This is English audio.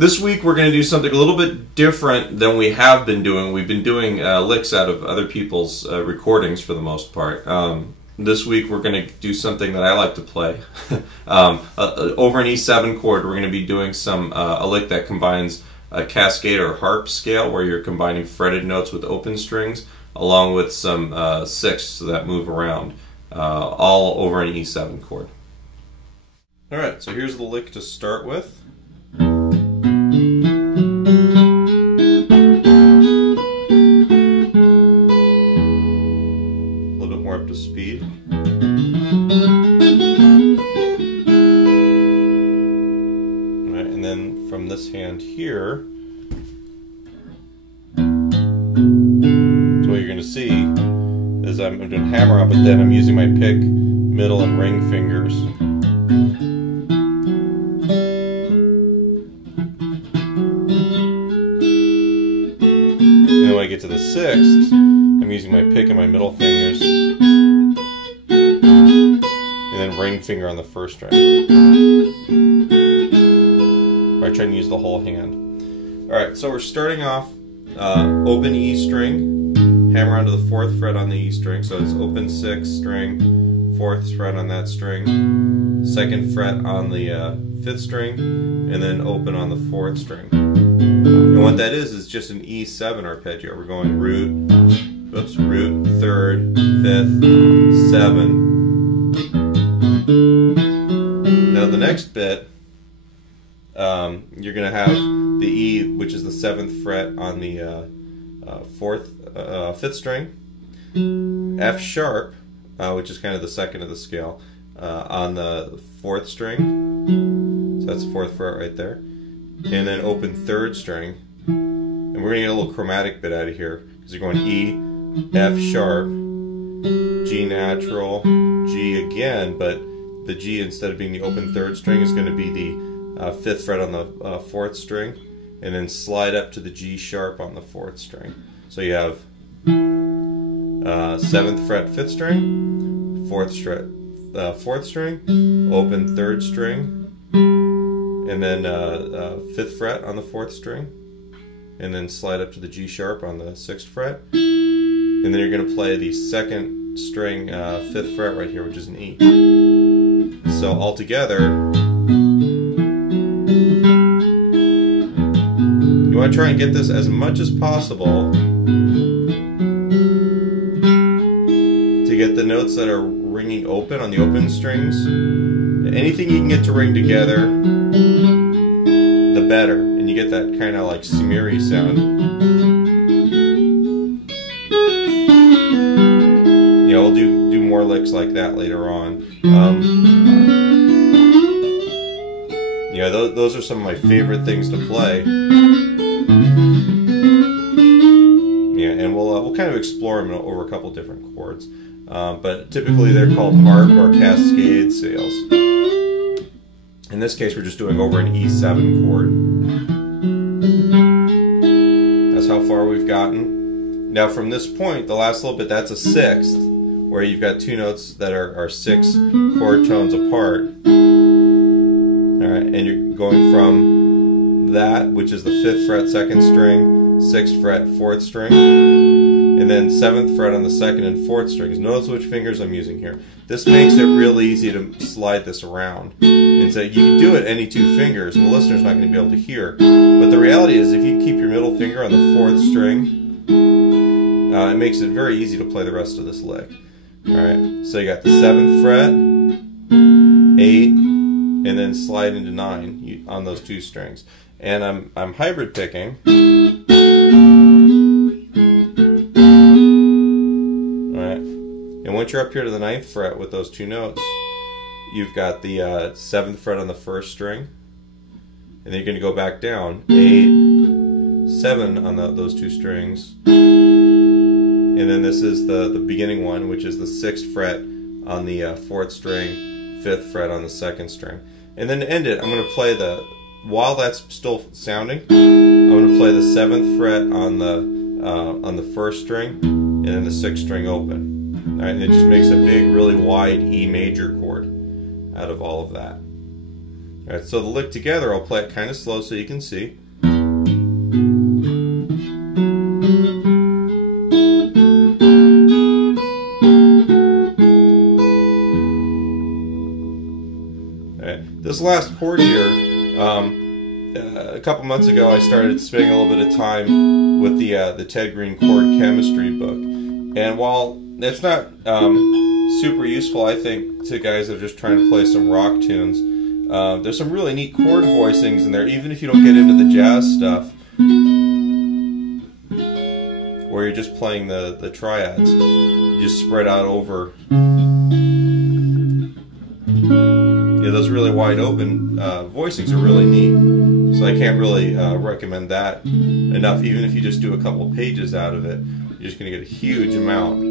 This week we're going to do something a little bit different than we have been doing. We've been doing licks out of other people's recordings for the most part. This week we're going to do something that I like to play. Over an E7 chord, we're going to be doing a lick that combines a Cascade or harp scale, where you're combining fretted notes with open strings, along with some sixths that move around, all over an E7 chord. Alright, so here's the lick to start with. Up to speed. Alright, and then from this hand here, so what you're going to see is I'm doing hammer up, but then I'm using my pick, middle, and ring fingers. And then when I get to the sixth, I'm using my pick and my middle fingers, and then ring finger on the first string. I try and use the whole hand. Alright, so we're starting off open E string, hammer onto the 4th fret on the E string, so it's open 6th string, 4th fret on that string, 2nd fret on the 5th string, and then open on the 4th string. And what that is just an E7 arpeggio. We're going root, oops, root, 3rd, 5th, 7. Now the next bit, you're going to have the E, which is the 7th fret on the 5th string, F sharp, which is kind of the 2nd of the scale, on the 4th string, so that's the 4th fret right there, and then open 3rd string, and we're going to get a little chromatic bit out of here, because you're going E, F sharp, G natural, G again, but the G, instead of being the open 3rd string, is going to be the 5th fret on the 4th string, and then slide up to the G sharp on the 4th string. So you have 7th fret 5th string, 4th fret 4th string, open 3rd string, and then 5th fret on the 4th string, and then slide up to the G sharp on the 6th fret. And then you're going to play the 2nd string 5th fret right here, which is an E. So all together, you want to try and get this as much as possible to get the notes that are ringing open on the open strings. Anything you can get to ring together, the better, and you get that kind of like smeary sound. Yeah, we'll do more licks like that later on. Yeah, those are some of my favorite things to play. Yeah, and we'll kind of explore them over a couple different chords. But typically they're called harp or Cascade scales. In this case, we're just doing over an E7 chord. That's how far we've gotten. Now from this point, the last little bit, that's a 6th, where you've got two notes that are 6 chord tones apart. Alright, and you're going from that, which is the 5th fret 2nd string, 6th fret 4th string, and then 7th fret on the 2nd and 4th strings. Notice which fingers I'm using here. This makes it real easy to slide this around. And so you can do it any 2 fingers, and the listener's not going to be able to hear. But the reality is, if you keep your middle finger on the 4th string, it makes it very easy to play the rest of this lick. Alright, so you got the 7th fret, 8, and then slide into 9 on those 2 strings. And I'm hybrid picking. Alright, and once you're up here to the 9th fret with those 2 notes, you've got the 7th fret on the 1st string, and then you're going to go back down, 8, 7 on those 2 strings, and then this is the beginning one, which is the 6th fret on the 4th string, 5th fret on the 2nd string. And then to end it, I'm going to play while that's still sounding, I'm going to play the 7th fret on the 1st string, and then the 6th string open. All right, and it just makes a big, really wide E major chord out of all of that. Alright, so the lick together, I'll play it kind of slow so you can see. Alright, this last chord here, a couple months ago I started spending a little bit of time with the Ted Green chord chemistry book. And while it's not super useful, I think, to guys that are just trying to play some rock tunes, there's some really neat chord voicings in there, even if you don't get into the jazz stuff, where you're just playing the triads. You just spread out over, yeah, those really wide open voicings are really neat. So I can't really recommend that enough. Even if you just do a couple pages out of it, you're just going to get a huge amount.